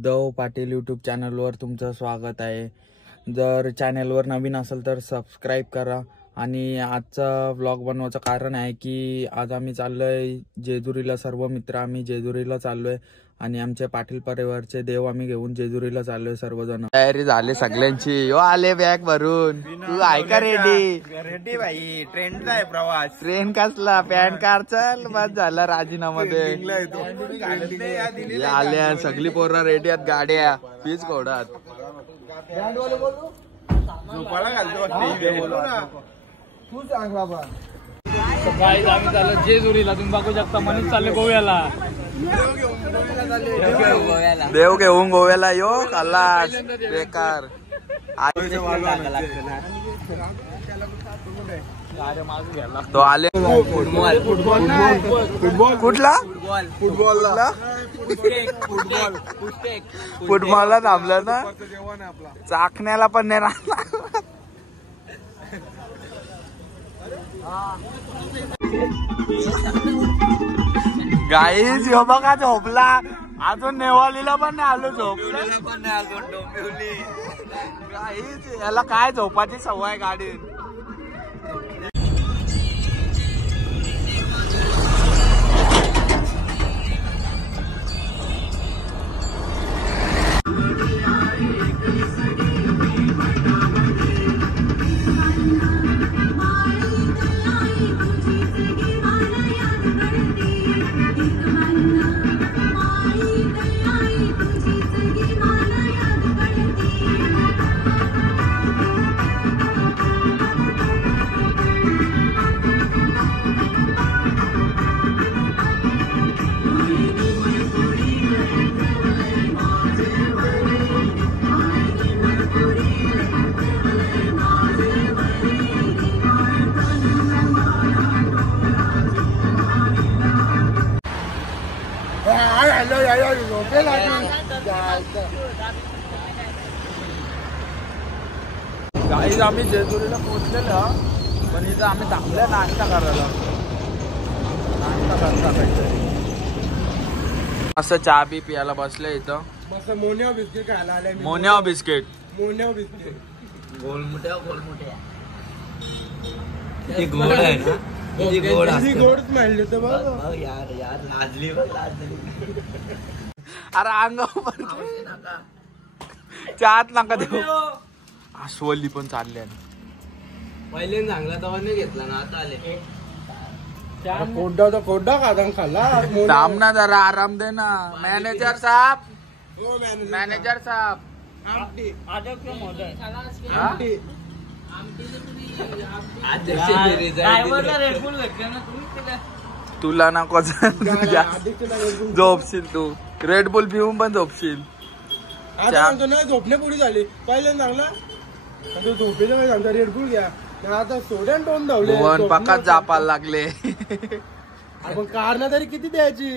Uddhav Patil YouTube चॅनलवर तुमचं स्वागत आहे। जर चॅनलवर नवीन असेल तर सबस्क्राईब करा। आणि आजचा व्लॉग बनवायचं कारण आहे की आज आम्ही चाललोय जेजुरीला, सर्व मित्र आम्ही जेजुरीला चाललोय आणि आमच्या पाटील परिवारचे देव आम्ही घेऊन जेजुरीला चाललोय सर्वजण। तयारी झाली सगळ्यांची, यो आले बॅग भरून। तू आहे का रेडी? रेडी भाई, ट्रेनचा आहे प्रवास। ट्रेन कसला? पॅन कार चल बस झाला राजीनामध्ये आल्या सगळी पोरं रेडी आहेत, गाड्या पीच घोडात झोपाळा घालतो। तू सांग बाबा। गाईज आम्ही चाललो जेजुरीला, तुम्ही बघू शकता। मनीष चालले गोव्याला, देव घेऊन गोव्याला। यो खल्लास बेकार। तो आले कुठला फुटबॉलला थांबलं ना, चाकण्याला पण नाही राहणार। गाईज यो बघा झोपला, अजून नेवालीला पण नाही आलो, झोपला पण नाही अजून डोंबिवली। गाईज याला काय झोपाची सवय गाडीत। गाईज आम्ही जेजुरीला पोहोचलेलो, पण इथं आम्ही थांबले नाश्ता करायला। नाश्ता करता असं चहा बी पियाला बसले इथं। मस्त मोन्या बिस्किट खायला आले। मोन्या बिस्किट, मोन्या बिस्किट गोलमुट्या ते गोड आहे ना, ते गोड किती गोडच मानले तर बघ यार लाजली। अरे अंगावर चहात नका देऊ। अस्वली पण चालले, पहिले चांगला तवा नाही घेतला ना, आता आले कोड्डा खाल्ला। थांब ना जरा, आराम दे ना। मॅनेजर साहब, मॅनेजर साहब, तुला नको झोपशील तू, रेडबुल पिऊन पण झोपशील। ना झोपण्यापुढे झाली, पहिले चांगला झोपेला सांगता रेडबुल घ्या, आता सोड्या टोन धावले पक्कात जापायला लागले। आपण कारण तरी किती द्यायची,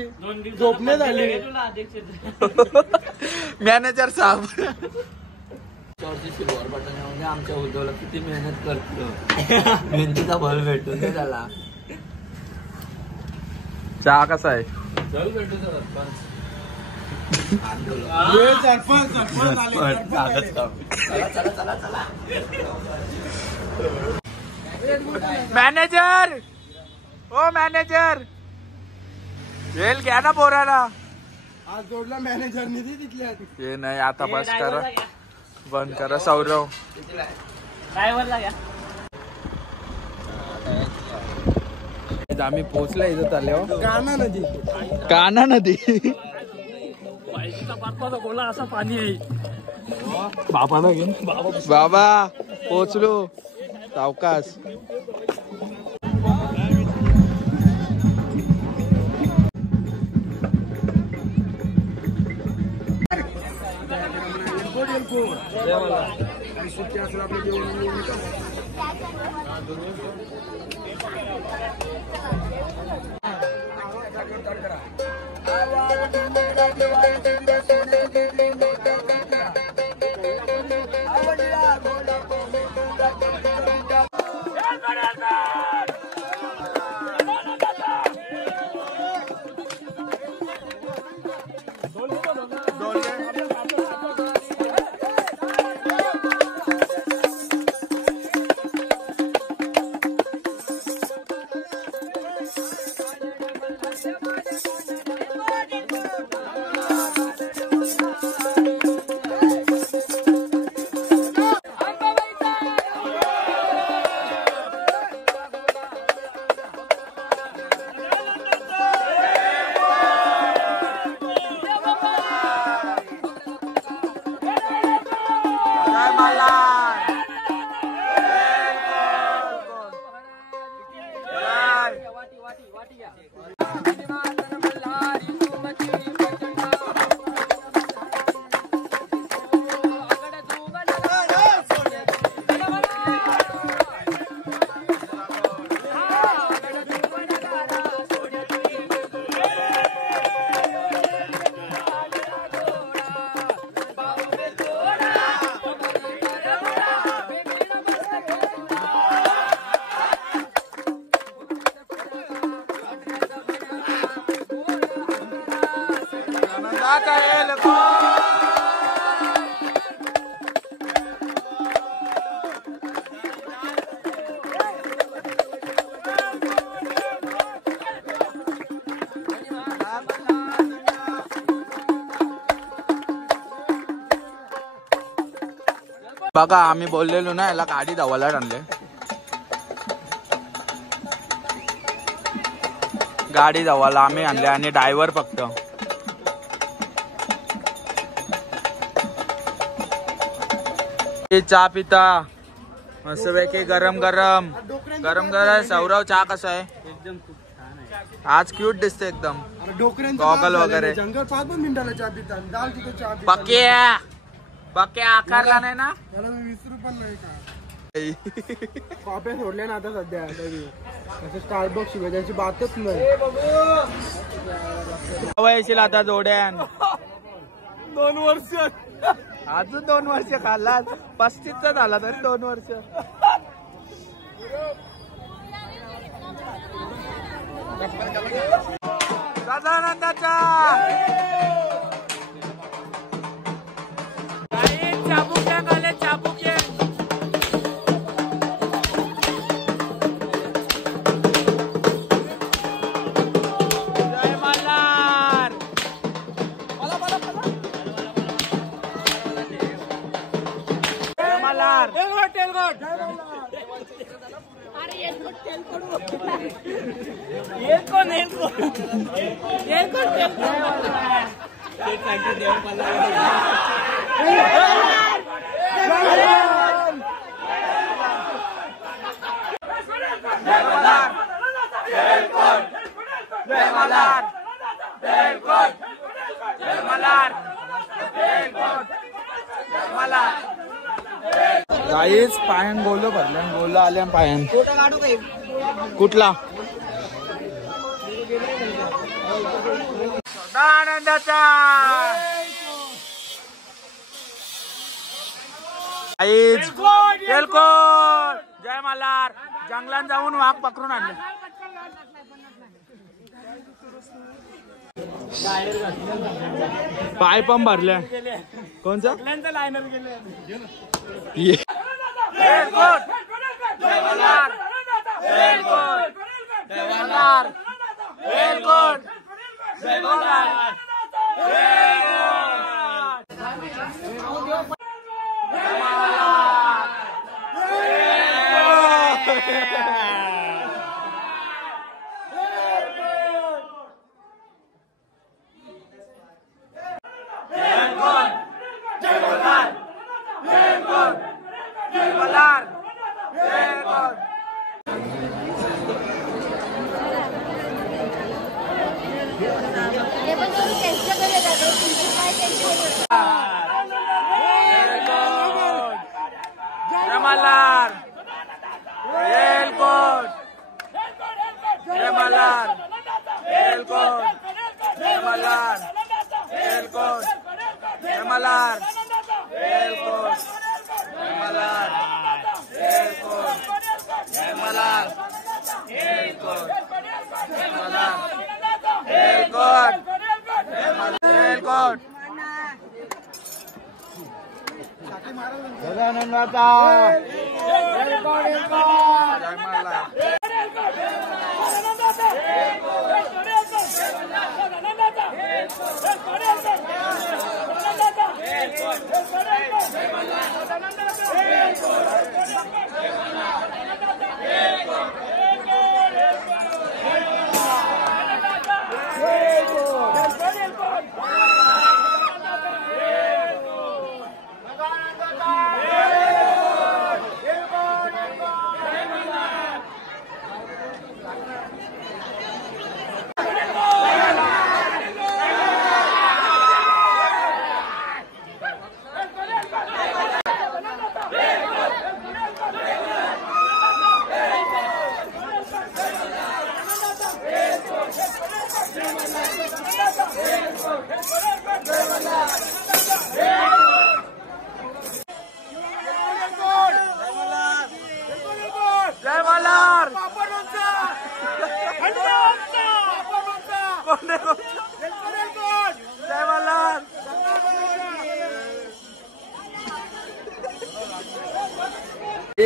झोपणे झाली। मॅनेजर साहेब म्हणजे आमच्या उद्धवला किती मेहनत करतो, मेहनतीचा फल भेटतो ना त्याला। चहा कसा आहे? मॅनेजर, ओ मॅनेजर, वेल घ्या ना पोराला। आज जोडला मॅनेजरने तिथल्या। हे नाही आता बस करा, बंद करा। सौरव आम्ही पोहोचला इथं चालल्यावर कान्हा नदी गोला असा पाणी आहे। बाबा घेऊन बाबा पोहोचलो सावकाश। बघा आम्ही बोललेलो ना याला गाडी धावायला आणले. गाडी धावायला आम्ही आणले आणि ड्रायव्हर फक्त. चहा पिता मस्त पैकी गरम गरम गरम गरम. सौरव चहा कसा आहे? एकदम खूप छान आहे. आज क्यूट दिसते एकदम. डोकऱ्यांचं गॉगल वगैरे. जंगल 5 मिनिटाला चहा पितात. दाल तिथे चहा पितात. बक्या बक्या आकारला नाही ना त्याला मी 20 रुपये नाही का. कॉप्या सोडल्या ना आता सध्या तरी. असं स्टारबक्स शिवाय त्याची बातच नाही. येशील आता जोड्यान 2 वर्ष अजून 2 वर्ष खाल्ला. 35चा झाला तरी 2 वर्ष. सदानंदाचा चाबुक्या खाले चाबुक्या. जय मल्हार. जय मल्हार. काहीच पायन गोल भरल्या गोल आल्या पायन. कुठला आनंदाचा तेलकोट. जय मल्हार. जंगलात जाऊन वाघ पकडून आणले. पाय पण भरल्या. कोणचा लायनर गेले. तेलकोट. जय मल्हार. तेलकोट. जय मल्हार. तेलकोट. जय मल्हार. मल्हार. तेलकोट. जय मल्हार. तेलकोट. जय मल्हार. तेलकोट. जय मल्हार. तेलकोट. जय मल्हार. तेलकोट. जय मल्हार. तेलकोट. जय मल्हार. तेलकोट. तेलकोट. सदानंदाचा जय मल्हार.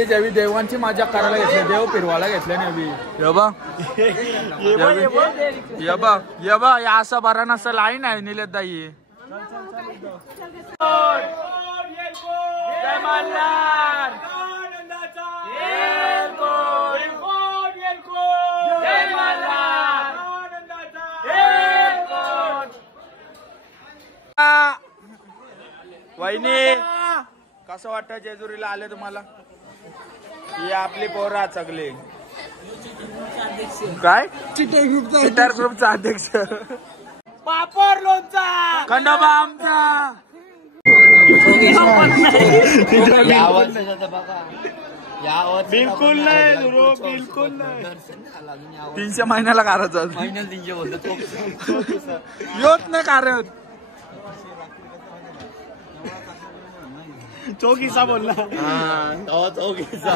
जेवी देवांची मजा करायला घेतली, देव फिरवायला घेतले नाही यबा या असं बरा नसं लाईन आहे निलेत दाई. जय मल्हार. जय मल्हार. वहिनी कसं वाटतं जेजुरीला आले तुम्हाला? ही आपली पोरं सगळे काय चिटर ग्रुपचा अध्यक्ष पापड लोणचा खंडोबा आमचा. बिलकुल नाही बिलकुल नाही. 300 महिन्याला करायचं महिन्याला 300 बोलतो योत नाही कारण चौकीचा बोलला. चौकीचा.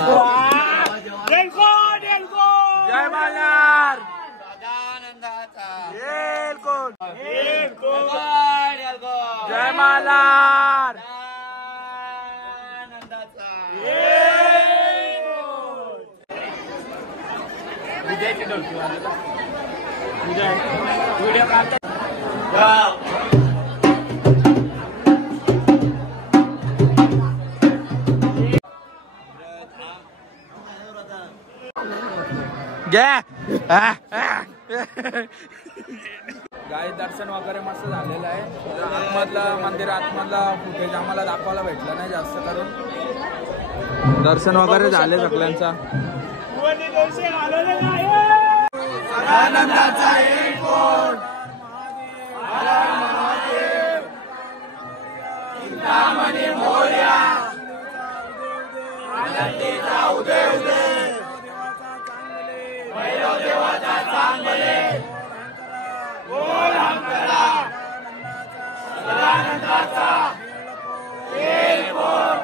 जय मल्हार. जय मल्हार. गाय दर्शन वगैरे मस्त झालेलं आहे. आतमधलं मंदिर आतमधला फुटेज आम्हाला दाखवायला भेटलं नाही जास्त करून. दर्शन वगैरे झाले सगळ्यांचा. आनंदाचा एक कोण चिंतामणी मोरया आनंदीचा उदय उदय भैरव देवाचा चांगले बोल हमकरा सदानंदाचा एक कोण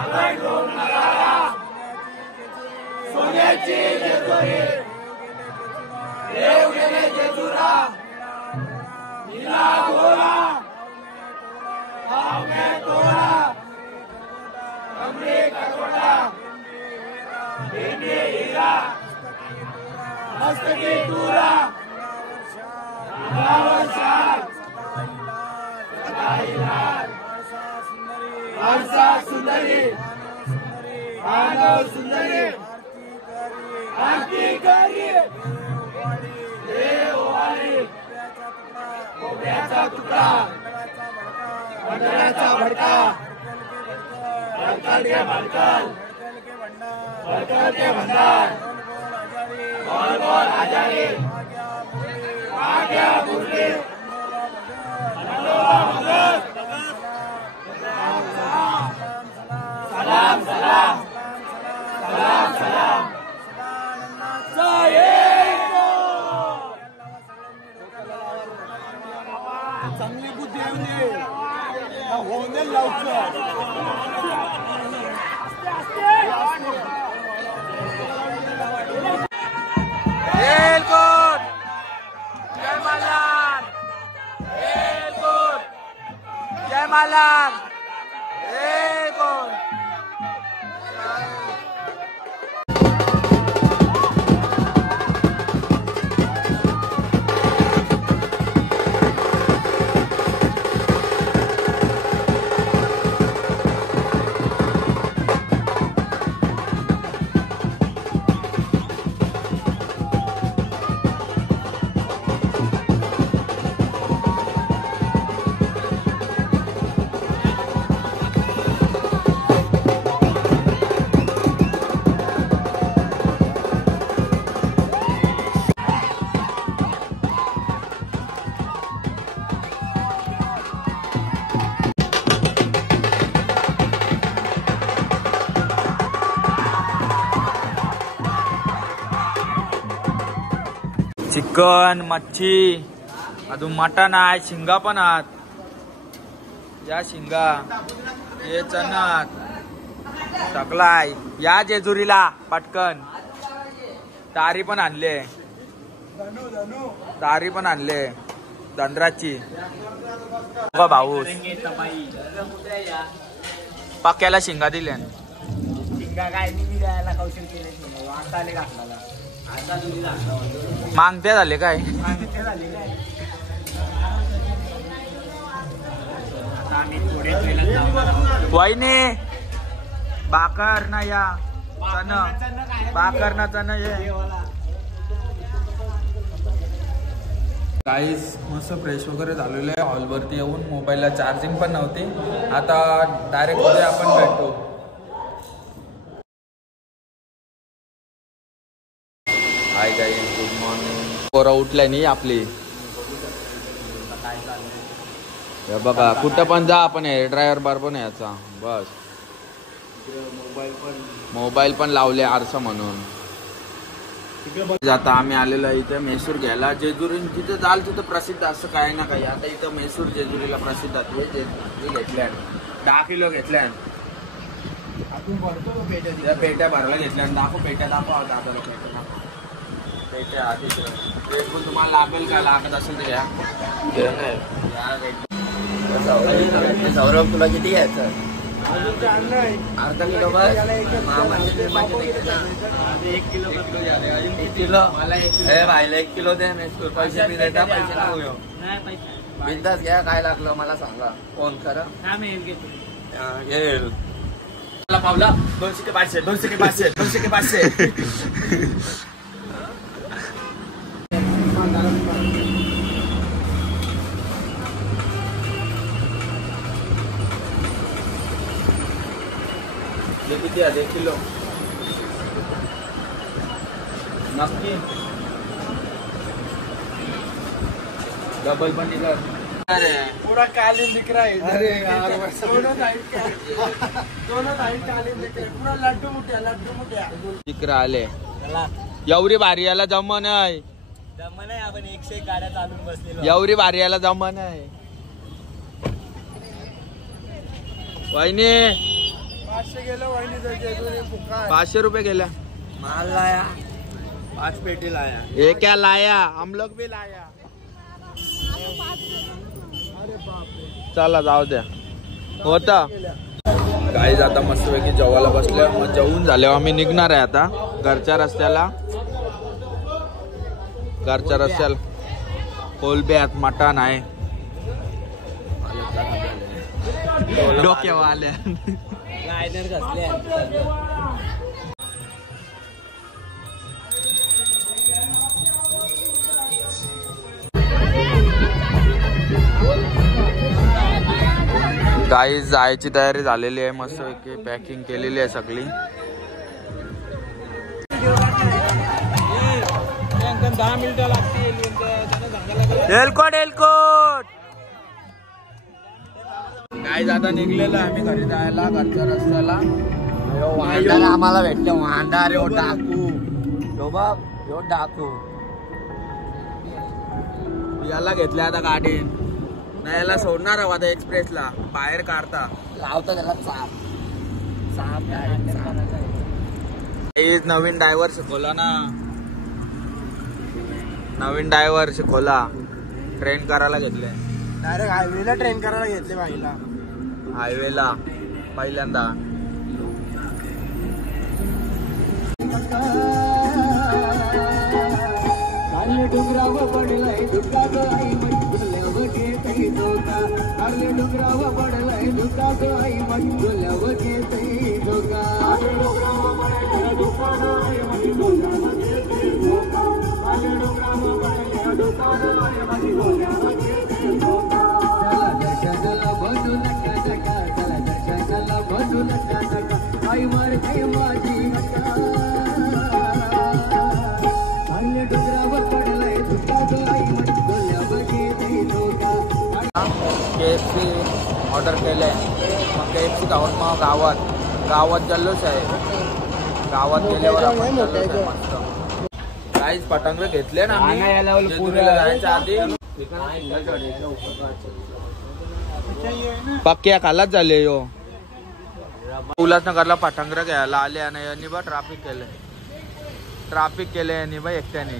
अलग घुम नगारा सोन्याची जेजुरी देव गेले जेजुरा नीला गोरा भावने तोरा कमरे कटोरा भेंडे हीरा मस्तकी तुरा आरसा सुंदरी मानव सुंदरी आरती करी देववारी कोब्याचा तुकडा मंडळाचा भडका भडकल के भडकल भडकल के भंडार बोल बोल आजारी आज्ञा मुरली खंडोबा मदत सलाम सलाम सलाम सलाम चांगली बुद्धी होणे लवकर जय मल्हार. जय मल्हार. चिकन मच्छी अजून मटण आहे. शिंगा पण आहात. या शिंगा ये चणात टाकलाय. या जेजुरीला पटकन. तारी पण आणले. तारी पण आणले दंडराची. भाऊ पक्याला शिंगा दिल्या. काय मी द्यायला कौशल केले आता आले घातला आता तुम्ही घातला मागते झाले काय झाले काय आम्ही थोडे वहिनी बाकर ना या चन बाकर ना चन ये गाईस मस्त फ्रेश वगैरे झालेलं आहे. हॉलवरती येऊन मोबाईलला चार्जिंग पण नव्हती. आता डायरेक्ट उद्या आपण भेटू. Hi guys, good morning. पोरं उठल्या नाही आपली. हे बघा कुठं पण जा आपण हेअर ड्रायर बरोबर याचा बस. मोबाईल पण लावले आरसा म्हणून. आता आम्ही आलेलो इथे मैसूर घ्यायला. जेजुरी जिथं जाल तिथं प्रसिद्ध असं काही ना काही. आता इथं मैसूर जेजुरीला प्रसिद्ध आहे. घेतल्या 10 किलो घेतल्या. पेट्या भरायला घेतल्या. दाखव पेट्या दाखव दादाला पेट्या आधी पण तुम्हाला लागेल काय लागत असेल तर घ्या. सौरभ तुला किती घ्यायचं? अर्धा किलो बस. 1 किलो भाईला 1 किलो दे. पैसे बी देता पैसे नको घेऊ. बिंदास घ्या. काय लागलं मला सांगा. फोन करा येईल. पावला 200 के 500 200 के 500 200 के 500. किती आहे 1 किलो नक्की. डबल पण निघाल. अरे पूरा कालीन दिख रहा है. अरे यार दोनों साइड कालीन दिख रहे. पूरा लड्डू मुठ्या तिकडे आले. एवढी भारी याला जमन आहे. आपण 101 गाड्या चालून बसलेलो. एवढी भारी याला जमन आहे. वहिनी 500 गेलं वहिनी. 500 रुपये गेल्या. माल लाया 5 पेटी लाया. ये क्या लाया? हम लोग भी लाया. चला जाऊ द्या. होता काही आता मस्तपैकी जेवायला बसल्या. मग जेवून झाल्यावर आम्ही निघणार आहे आता घरच्या रस्त्याला. कोलब्यात मटण आहे. डोक्यावर आल्या. लायनर घातले. गाई जायची तयारी झालेली आहे. मस्तपैकी पॅकिंग केलेली आहे सगळी. 10 मिनिटं लागतील. एलकोट काय जाता निघलेलं आम्ही घरी जायला घरच्या रस्त्याला. वांडाला आम्हाला भेटलं. वांडा रे डाकू. यो डाकू याला घेतल्या आता गाडी. नाही याला सोडणार आहोत आता एक्सप्रेसला. बाहेर काढता लावता त्याला चाप. नवीन ड्रायव्हर शिकवला ना. नवीन ड्रायव्हर शिकवला. ट्रेन करायला घेतले. डायरेक्ट हायवेला ट्रेन करायला घेतले बाईला. हायवेला पहिल्यांदा. डोंगराव पडलाय दुःखा ग आई म्हणल्यावर घेतही धोका. आले डोंगराव पडलाय दुःखा ग आई म्हणल्यावर घेतही धोका. दर्शनाला बसू नका नका. चला दर्शनाला बसू नका नका. आई मारते माझी नका. आले डोंगरावर पडलाय दुःखा ग आई म्हणल्यावर घेतही धोका. KFC ऑर्डर केले. मग KFC खाऊन मग गावात जल्लोष आहे. गावात गेल्यावर आपण मस्त काहीच पटांगण घेतले ना आम्ही जेजुरीला जायच्या आधी. पक्क्या खालाच झाले. यो उल्हासनगरला पटांगण घ्यायला आले आणि यांनी बा ट्राफिक केले यांनी बा एकट्याने.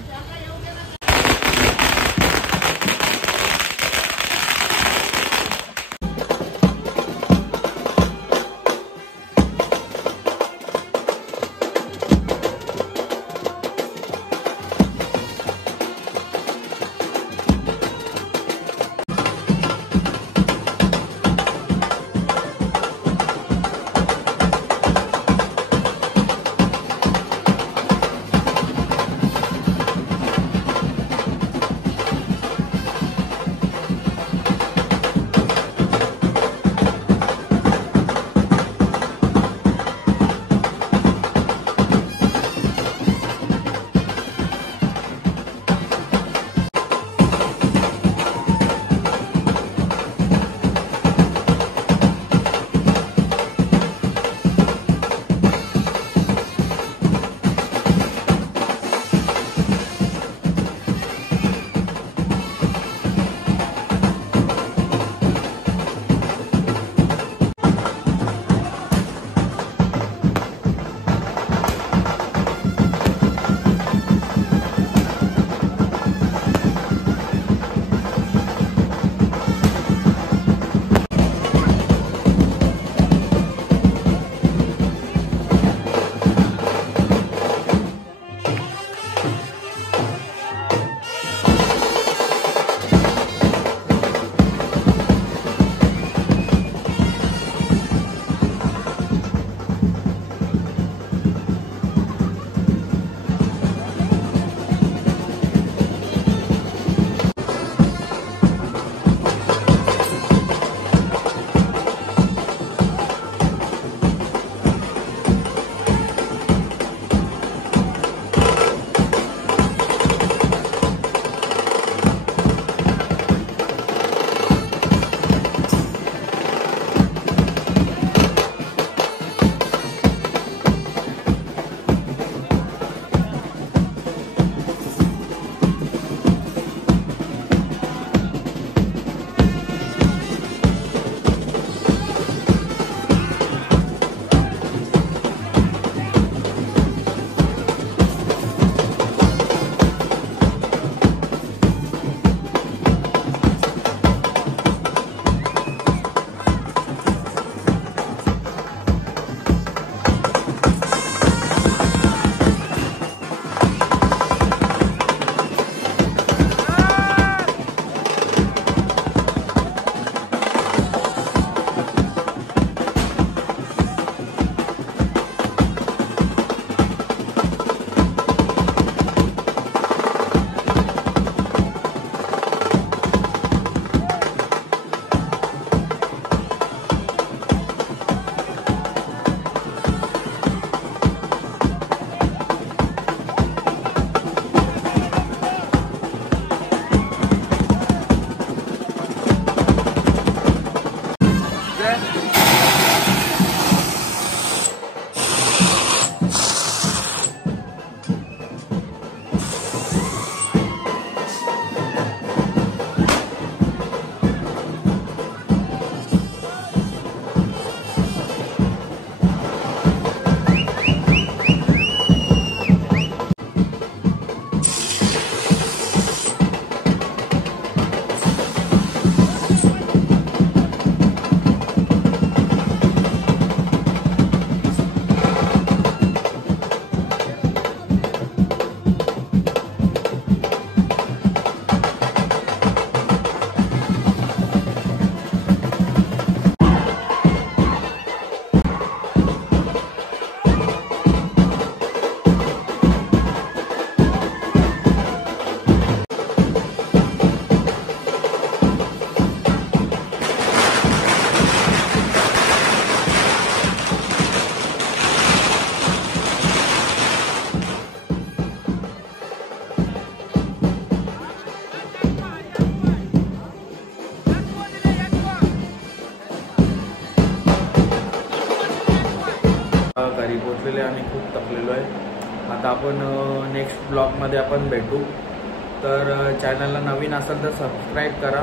घरी पोचलेले आणि खूप थकलेलो आहे. आता आपण नेक्स्ट ब्लॉगमध्ये आपण भेटू. तर चॅनलला नवीन असेल तर सबस्क्राईब करा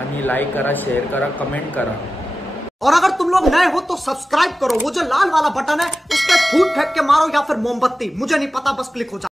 आणि लाईक करा, शेअर करा, कमेंट करा. और अगर तुम लोग नए हो तो सब्सक्राइब करो. वो जो लाल वाला बटन है उस पर फूट फेंक के मारो या फिर मोमबत्ती, मुझे नहीं पता, बस क्लिक हो जाए.